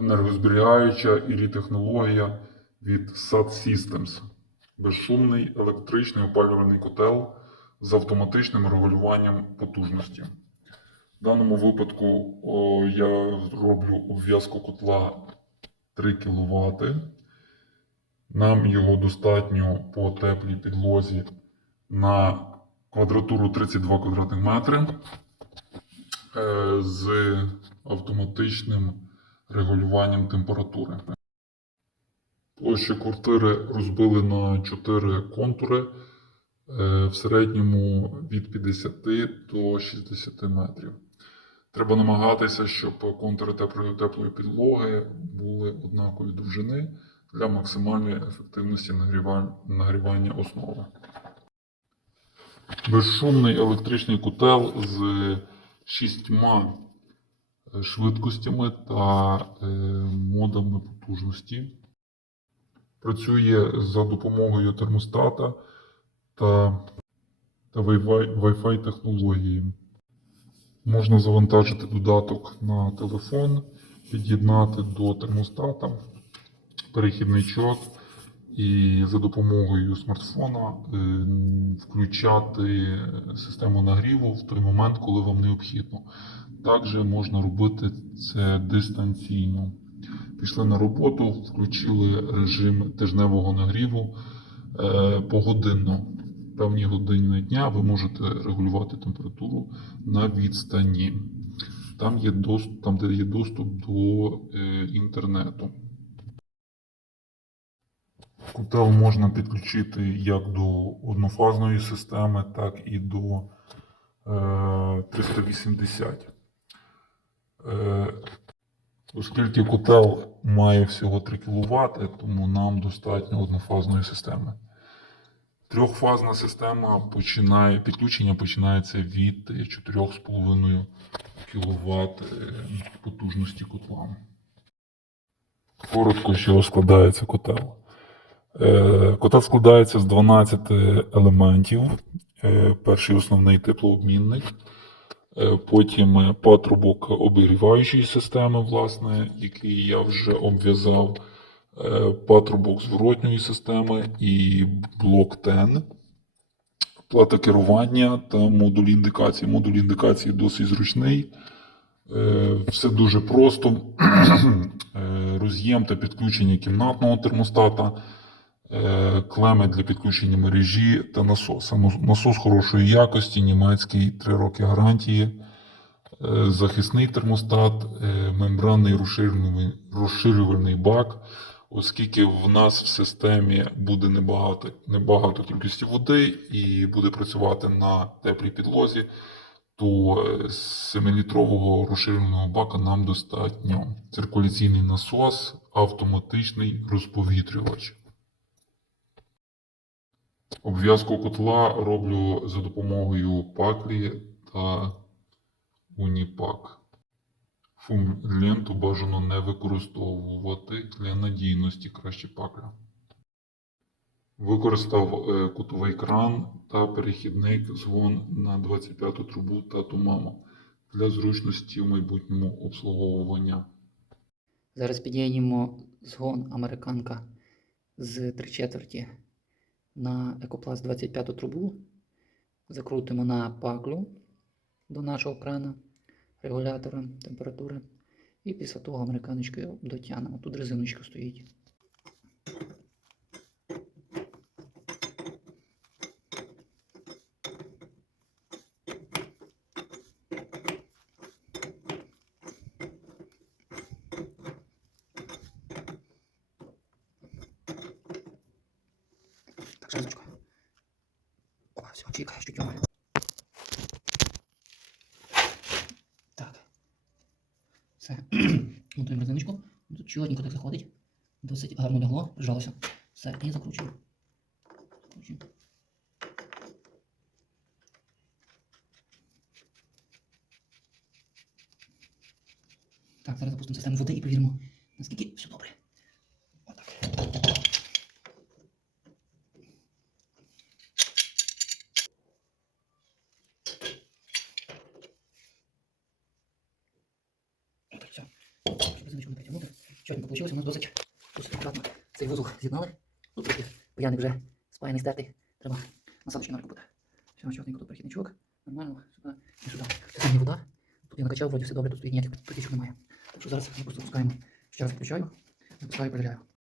енергозберігаюча ірі-технологія від SAT Systems. Безшумний електричний опалювальний котел з автоматичним регулюванням потужності. В даному випадку о, я зроблю обв'язку котла 3 кВт. Нам його достатньо по теплій підлозі на квадратуру 32 квадратних метри е, з автоматичним регулюванням температури. Площу квартири розбили на 4 контури е, в середньому від 50 до 60 метрів. Треба намагатися, щоб контури теплої, підлоги були однакової довжини для максимальної ефективності нагрівання основи. Безшумний електричний котел з шістьма швидкостями та е, модами потужності. Працює за допомогою термостата та, та Wi-Fi технології. Можна завантажити додаток на телефон, під'єднати до термостата перехідний чот і за допомогою смартфона е, включати систему нагріву в той момент, коли вам необхідно. Також можна робити це дистанційно. Пішли на роботу, включили режим тижневого нагріву е, погодинно. Певні години дня ви можете регулювати температуру на відстані. Там, є доступ, там де є доступ до е, інтернету. Котел можна підключити як до однофазної системи, так і до е, 380. Е, оскільки котел має всього 3 кВт, тому нам достатньо однофазної системи. Трьохфазна система починає, підключення починається від 4,5 кВт потужності котла. Коротко, чого складається котел. Е, Котел складається з 12 елементів. Е, Перший основний теплообмінник, Е, потім е, патрубок обігріваючої системи, власне, який я вже обв'язав, Е, патрубок зворотньої системи і блок TEN, плата керування та модуль індикації. Модуль індикації досить зручний. Е, Все дуже просто. Е, Роз'єм та підключення кімнатного термостата, е, клеми для підключення мережі та насос. Насос хорошої якості, німецький, 3 роки гарантії, е, захисний термостат, е, мембранний розширювальний бак. Оскільки в нас в системі буде небагато, небагато кількості води і буде працювати на теплій підлозі, то 7-літрового розширеного бака нам достатньо. Циркуляційний насос, автоматичний розповітрювач. Обв'язку котла роблю за допомогою паклі та уніпак. Фум ленту бажано не використовувати для надійності краще пакля. Використав е, кутовий кран та перехідник згон на 25-ту трубу та тумаму для зручності в майбутньому обслуговування. Зараз під'єднуємо згон американка з 3 четверті на екопласт 25 трубу. Закрутимо на паклю до нашого крана регулятора температури. І після того американочкою дотягнемо. Тут резиночка стоїть. Резиночка. Опа, все, чекай, що тьома. Так. Все. Монтуємо резиночку. Тут чорненько так заходить. Досить гарно лягло, прижалося. Все, і закручуємо. Закручуємо. Так, зараз запустимо систему води і перевіримо, наскільки все добре. Отак, не притягнути. Чорненько вийшло, у нас досить, акуратно цей вузол з'єднали. Тут трохи паяник вже спаяний стертий. Треба насадочки буде. Все, чорненько тут перехідничок. Нормально, сюди і сюди. Це сьогодні вода. Тут я накачав, вроді все добре, тут ніяких потічок немає. Так що зараз ми просто пускаємо. Ще раз включаю, запускаю, перевіряю.